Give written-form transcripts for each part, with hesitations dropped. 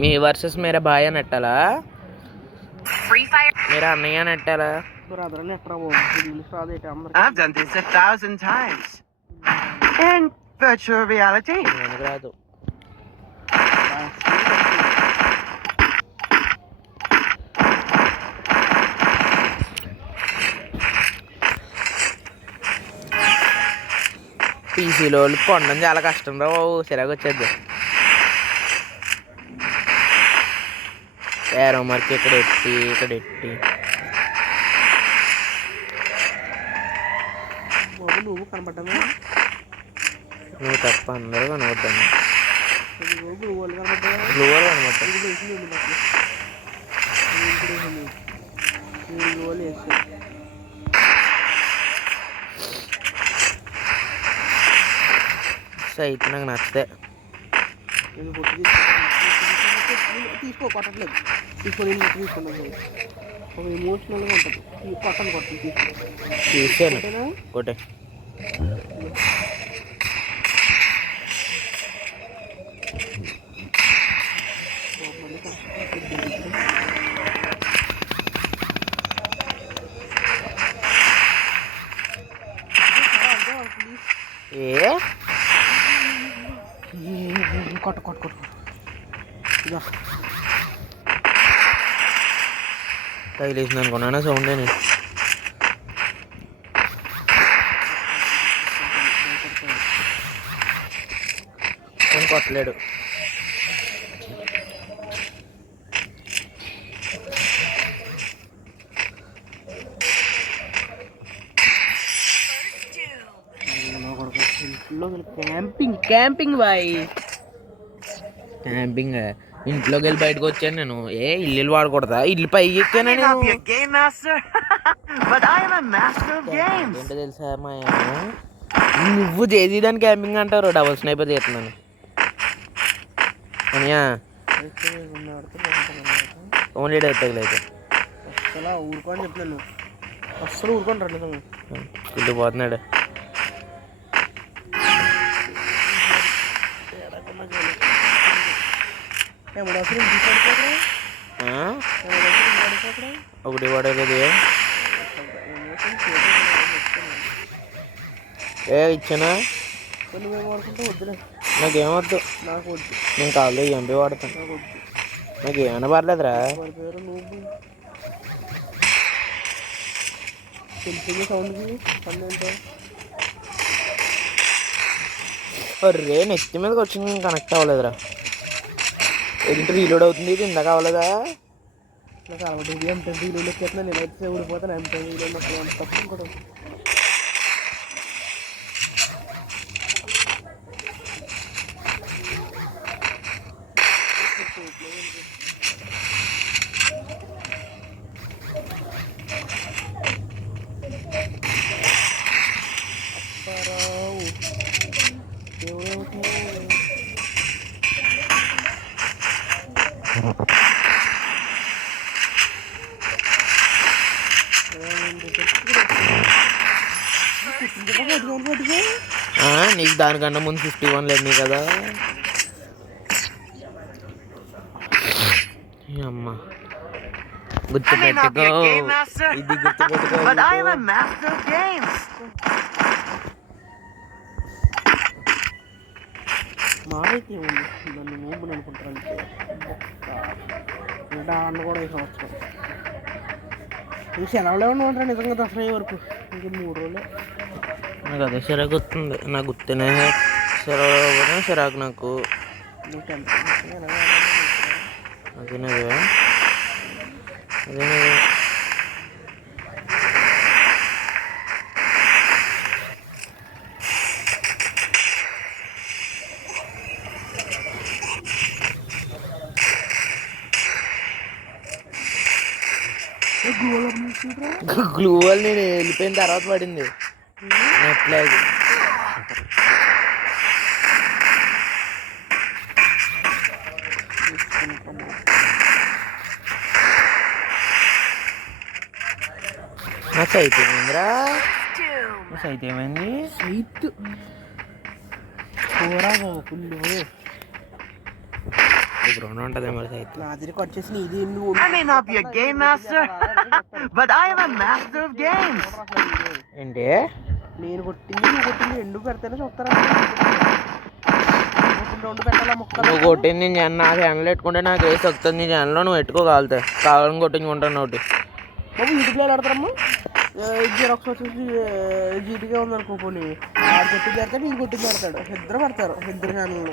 మీ versus मेरा भाई నెట్టాలా मेरा అన్నయ్య నెట్టాలా బ్రదర్ నెట్టరా బాబు ఇంగ్లీష్ రాదు ఏంటి అందరికి. I've done this 1,000 times in virtual reality. ఎందుకు రాదు పీసీలో కొనడం చాలా కష్టం రా బాబు చిరాకు వచ్చేద్ది ఏరో మార్క్ ఇక్కడ ఎట్టి బాబు నువ్వు కనపడ్డావా? నువ్వు తప్ప అందరూ కనబడ్డాను బ్లూ వాళ్ళు కనపడ్డావా? బ్లూ వాళ్ళు కనబడ్డాను బ్లూ వాళ్ళు వేసుకో. అయితే నాకు నచ్చితే తీసుకో కొట్టట్లేదు తీసుకొని తీసుకున్నాను ఒక ఎమోషనల్గా ఉంటుంది కొట్టండి తీసాను ఒకటే కొట్టు ఇదా తగిలేసింది అనుకున్నాను సౌండ్ నేను కొట్టలేడు క్యాంపింగ్ బాయ్ క్యాంపింగ్ ఇంట్లోకి వెళ్ళి బయటకు వచ్చాను నేను ఇల్లు వాడకూడదా ఇల్లు పై ఎక్కాను ఏంటో తెలుసా మా నువ్వు చేసేదాన్ని క్యాంపింగ్ అంటారు డబుల్ స్నైపర్ చేస్తున్నాను అనియా ఓన్లీ డైరెక్ట్ అయితే అసలు ఊరుకోని చెప్తున్నాను అస్సలు ఊరుకోండి రండి ఇల్లు పోతున్నాడు ఒకటి పడలేదు ఇచ్చానా నాకేమొద్దు నేను కాళ్ళు ఎంపీ వాడతాను నాకు ఏమైనా పర్లేదురా రే నెక్స్ట్ మీదకి వచ్చింది కనెక్ట్ అవ్వలేదురా ఏంటి రీలోడ్ అవుతుంది ఇది ఇందాక అవ్వలేదా నాకు అలవాటు అంటే రీలోడ్ ఎక్కేస్తున్నా నేనైతే ఊడిపోతాను అంటే రీలోడ్ తప్పు కూడా నీకు దానికన్నా ముందు 51 లేదు కదా అమ్మా గుర్తుపెట్టుకో ఇది గుర్తుపెట్టుకో మాడైతే ఉంది దాన్ని మూబుని అనుకుంటారు అంటే అన్న కూడా ఈ సంవత్సరం సెలవులు ఏమన్నా ఉంటారు నిజంగా దసరా వరకు ఇంక 3 రోజులు నాకు అదే చిరాకు వస్తుంది నాకు గుర్తునే సెలవులు కూడా చిరాకు నాకు అదేనదే అదేనదే గ్లూ వాల్ నేను వెళ్ళిపోయిన తర్వాత పడింది నెట్లాగ్ నా సైట్ ఏమైందిరా నా సైట్ ఏమైంది సైట్ కూర ఫుల్ ఇప్పుడు ఉంటుంది మరి సైకిల్. నా దగ్గరికి వచ్చేసి నీది నువ్వు I may not be a game master, but I am a master of games. ఏంటి నేను కొట్టింది నువ్వు కొట్టింది రెండు పెడితేనే చూస్తారా? రెండు పెట్టాలా ముక్కలు? నువ్వు కొట్టింది నేను నా ఛానల్ పెట్టుకుంటే నాకు వేసి వస్తుంది. నీ ఛానల్లో నువ్వు పెట్టుకోగలుగుతాయి. కావాలని కొట్టించుకుంటాను ఒకటి. బాబు యూట్యూబ్లో ఆడతారమ్మా. జిరాక్స్ వచ్చేసి జీటీగా ఉందనుకో, పోనీ ఆడు కొట్టి పెడతాడు, నేను కొట్టి పెడతాడు, ఇద్దరు పడతారు ఇద్దరు ఛానల్.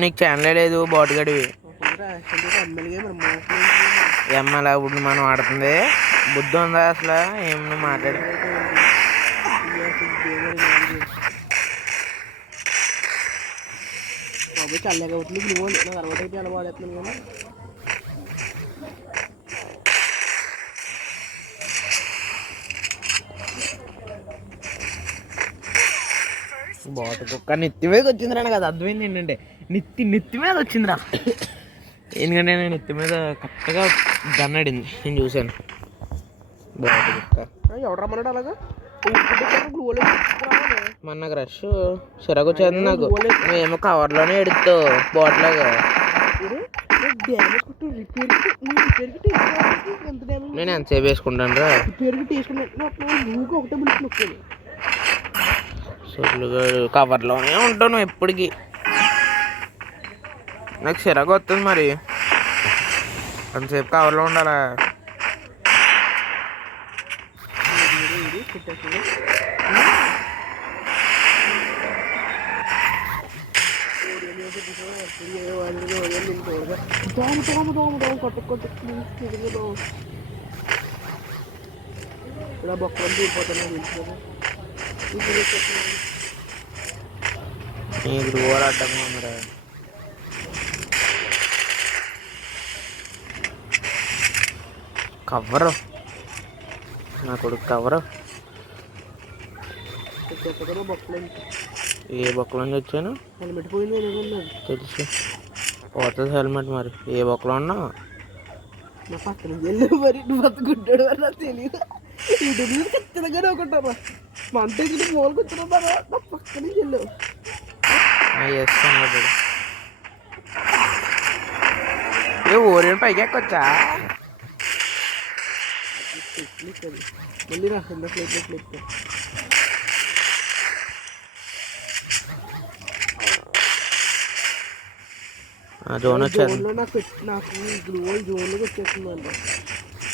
నీకు ఛానలే లేదు బాటుగడివి. ఎమ్మెల్యే ఎమ్మెల్యే ఇప్పుడు మనం ఆడుతుంది బుద్ధి ఉందా అసలు? ఏం నువ్వు మాట్లాడు. బాబు చల్లగా అవుతుంది నువ్వు నాకు అలవాటు అయితే ఎలా వాడేస్తున్నాను కానీ. బాటు కుక్క నెత్తి మీద వచ్చిందిరా. నాకు అది అర్థమైంది ఏంటంటే నెత్తి మీద వచ్చిందిరా. ఎందుకంటే నేను నెత్తి మీద కరెక్ట్గా గన్నాడింది, నేను చూశాను. బాటు కుక్క ఎవరు రమ్మన్నాడు అలాగా? మన నాకు రష్ చిరాకు వచ్చేది నాకు. నువ్వేమో కవర్లోనే ఎడుతావు బాటిల్గా. నేను ఎంతసేపు వేసుకుంటాను రా. కవర్లోనే ఉంటాను ఎప్పటికీ. నాకు చిరాకు వస్తుంది మరి, అంతసేపు కవర్లో ఉండాలా? ఇలా బొక్కలు తీరిపోతున్నా ఇప్పుడు ఓవర్ అడ్డంగా ఉందిరా. కవరు నా కొడుకు కవరు. బొక్కలు ఏ బొక్కలో నుంచి వచ్చాను హెల్మెట్ పోయింది తెలుసు. పోతుంది హెల్మెట్. మరి ఏ బొక్కలో ఉన్నా నా పక్కన వెళ్ళి మరి నువ్వు అంత గుడ్డాడు అని నాకు తెలియదు. ఇటు మీరు ఖచ్చితంగానే ఒకటారా మా అంటే ఇది మూలకు వచ్చినా నా పక్కన వెళ్ళావు. చేస్తాను ఏ ఓరియన్ పైకి ఎక్కొచ్చా? మళ్ళీ రా కింద ప్లేట్ జోన్ వచ్చాను. నాకు గ్లోవల్ జోన్లోకి వచ్చేస్తుంది అంట.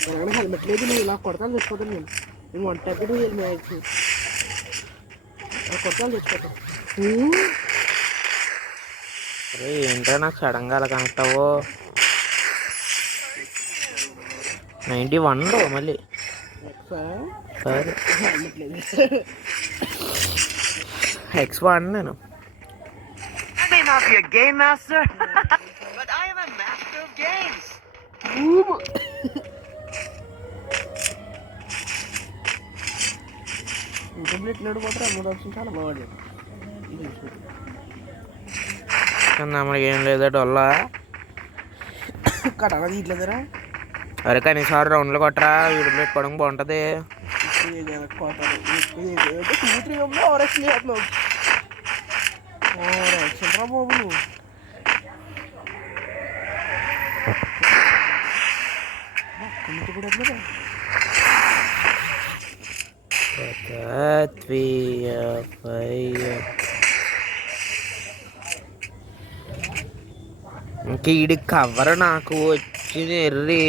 ఎలాగైనా హెల్మెట్ లేదు, నువ్వు ఇలా కొడతాను తెచ్చిపోతాను. నేను వన్ టైప్ మ్యాచ్ కొడతాను తెచ్చిపోతాను. అరే ఏంటో నాకు సడన్గా అలా కనెక్ట్ అవ్వో. 91 మళ్ళీ సరే X1 నేను. I may not be a game master, but I am a master of games. Internet మాత్రం అమ్మడానికి చాలా బాగుంది. కన్నా మనకి ఏం లేదా డొల్లా కట్టా తీయట్లేదురా. అరే కనీసం రౌండ్లు కొట్టరా, వీడియో పెట్టుకోవడం బాగుంటుంది. బాబు ఇంక ఈడి కవర్ నాకు వచ్చింది ఎర్రి.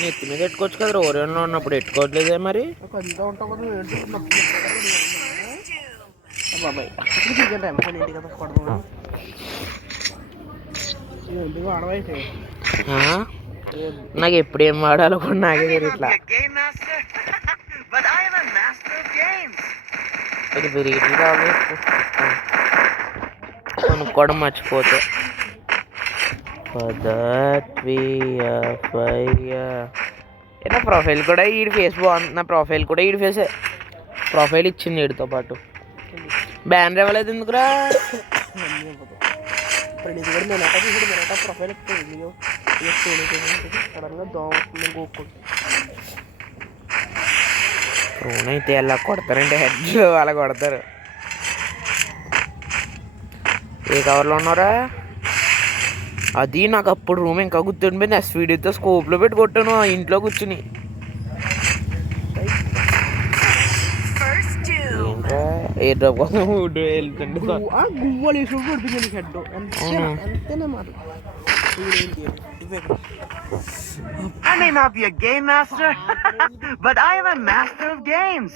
నెత్తి మీద పెట్టుకోవచ్చు కదా, ఓరియంలో ఉన్నప్పుడు పెట్టుకోవట్లేదే మరి. బాబాయ్ ఇంటికి కదా కొడదాం ఇంటికి ఆడవైతే నాకు ఎప్పుడు ఏం వాడాలో కూడా నాకే I may తెలియదు. not be a game master, but I am a master of games. ఇది పెరిగి రావాలి కొనుక్కోవడం మర్చిపోతే. నా ప్రొఫైల్ కూడా ఈడి ఫేస్ బాగుంది. నా ప్రొఫైల్ కూడా ఈడి ఫేసే. ప్రొఫైల్ ఇచ్చింది వీడితో పాటు. బ్యానర్ ఇవ్వలేదు ఎందుకురా? ఇది కూడా నేను ప్రొఫైల్ సడన్గా దోమ గోక్కుంటు రూమ్ అయితే అలా కొడతారంటే హెడ్లో అలా కొడతారు. ఏ కవర్లో ఉన్నారా? అది నాకు అప్పుడు రూమ్ ఇంకా గుర్తుండిపోయింది. ఎస్వీడీతో స్కోప్లో పెట్టి కొట్టాను ఆ ఇంట్లో కూర్చుని. ఏంట్రా ఏ డ్రాప్ కోసం వెళ్తుండే గువ్వలు వేసి పడుతుంది హెడ్ అంతేనే మాట. I may not be a game master, but I am a master of games.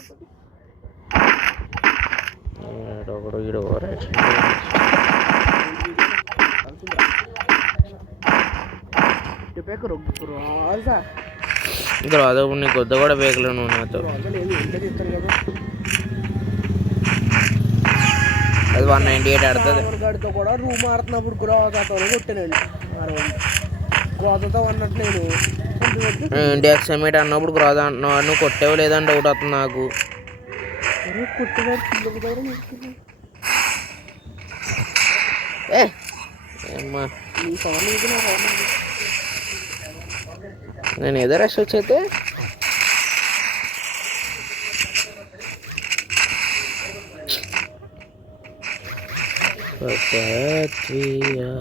గ్రాద నీ కొద్ద కూడా బేకలేవు నువ్వు నాతో. అది 198 ఆడుతుంది. గడితో కూడా రూమ్ ఆడుతున్నప్పుడు గ్రోతతో కొట్టానండి. గ్రోతతో అన్నట్టు నేను ఏంటి ఎక్సైట్ అన్నప్పుడు గ్రాద అంటున్నావు, నువ్వు కొట్టేవు లేదని డౌట్ వస్తుంది నాకు. ఏమ్మా నేను ఏదో రష్ వచ్చైతే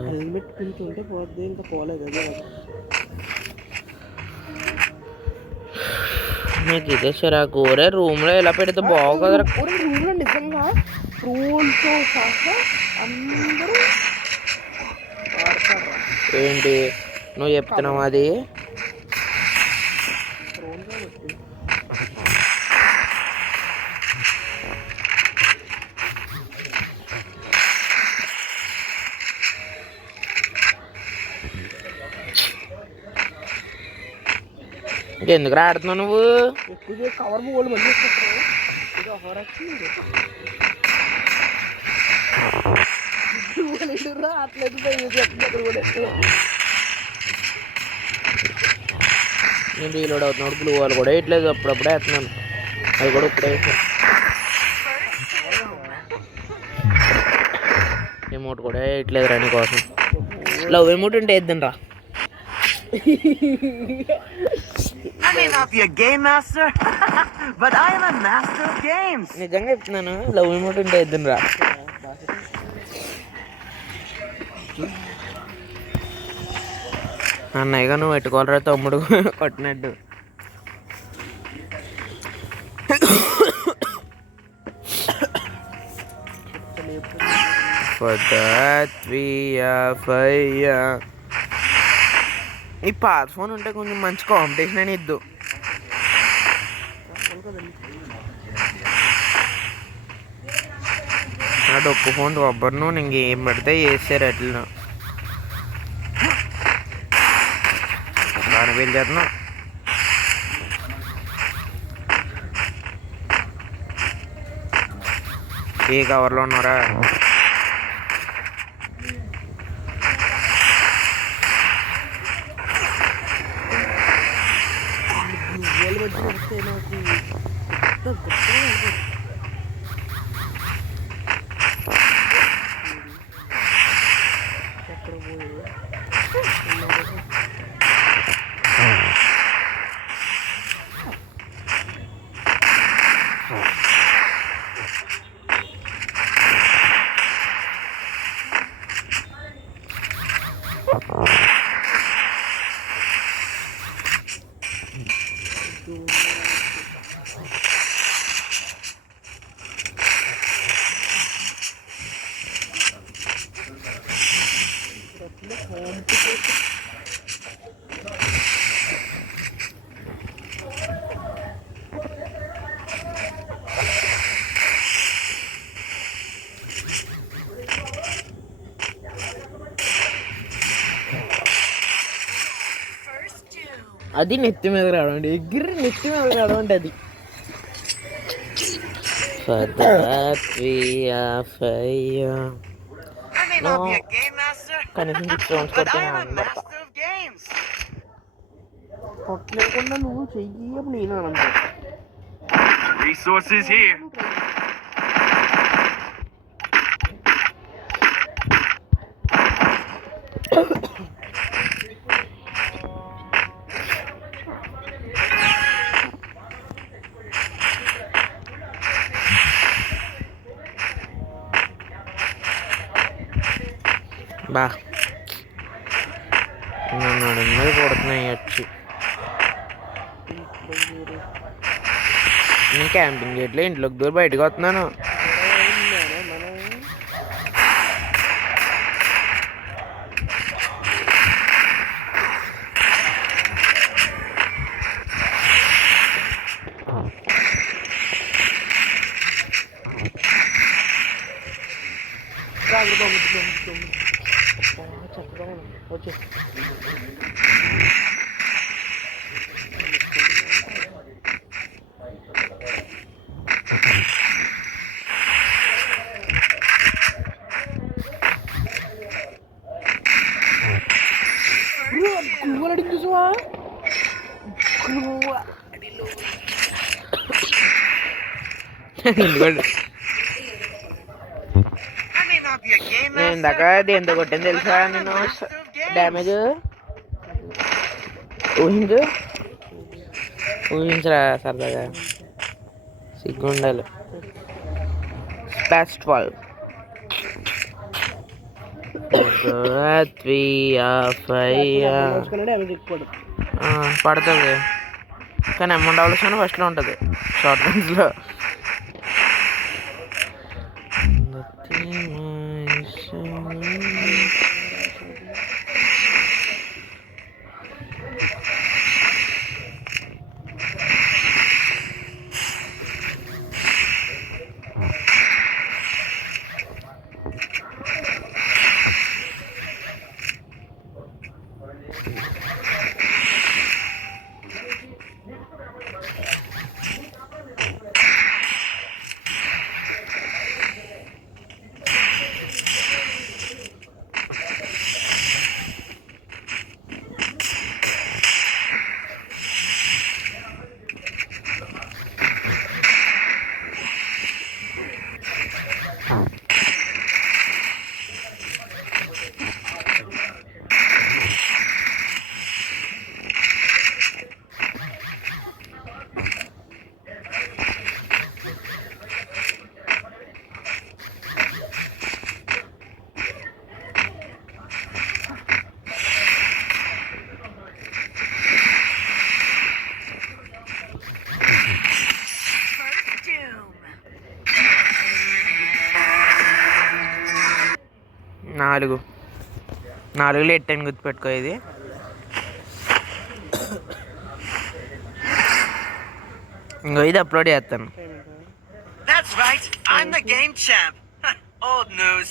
హెల్మెట్ పించుంటే పోద్ది, ఇంకా పోలేదు. నాకు ఇదే చిరాకు. ఒరే రూమ్లో ఎలా పెడితే బాగోదు. రూమ్లో నిజంగా ట్రోల్తో సహా అందరూ వాడతారు. ఏంటి నువ్వు చెప్తున్నావు అది? ఎందుకు ఆడుతున్నావు నువ్వు? ఎక్కువ కవర్ బోల్డ్ మళ్ళీ నేను రీలోడ్ అవుతున్నాడు. బ్లూ వాళ్ళు కూడా వేయట్లేదు, అప్పుడప్పుడే వేస్తున్నాను. అది కూడా ఇప్పుడే వేసాను. ఎమౌంట్ కూడా వేయట్లేదు రాని కోసం. లవ్ ఎమౌంట్ ఉంటే వేద్దాం రా. I may not be a game master, but I am a master of games. నిజంగా చెప్తున్నాను, లవ్ ఎమౌంట్ ఉంటే వేద్దాం రా. అన్నయ్యగా నువ్వు పెట్టుకోవాలరా తమ్ముడు కొట్టినట్టు. ఈ పాత ఫోన్ ఉంటే కొంచెం మంచి కాంపిటీషన్ అని ఇద్దు. నా డొక్కు ఫోన్ కొబ్బరిను ఇంకేం పడితే వేసారు అట్లా బాగా వెళ్ళేస్తున్నావు. ఏ కవర్లో ఉన్నారా? అది నెత్తి మీద రావడం అంటే ఎగిరి నెత్తి మీద రావడం అంటే అది కనీసం 6 rounds కొట్టలేకుండా నువ్వు చెయ్యి అప్పుడు నేను అనంతా. Resources here. బా నన్ను అడిగినది కొడుతున్నాయి వచ్చి. నేను క్యాంపింగ్ చేయట్లే, ఇంట్లోకి దూరం బయటకు వస్తున్నాను. వచ్చే గువ్వలు అడిగి చూసావా? గువ్వ ఎందుకంటే I may not be a game నేను master, ఇందాక దేంతో కొట్టాను తెలుసా? but I'm a నేను master of games. డ్యామేజ్ ఊహించరా సరదాగా, సిగ్గుండాలి. స్పాష్ 12 డ్యామేజ్ ఎక్కువ పడుతుంది. కానీ అమౌంట్ అవలసిన ఫస్ట్లో ఉంటుంది షార్ట్ గన్స్లో. నాలుగులో 8 గుర్తుపెట్టుకో. ఇది ఇంకో ఇది అప్లోడ్ చేస్తాను. That's right, I'm the game champ. Old news.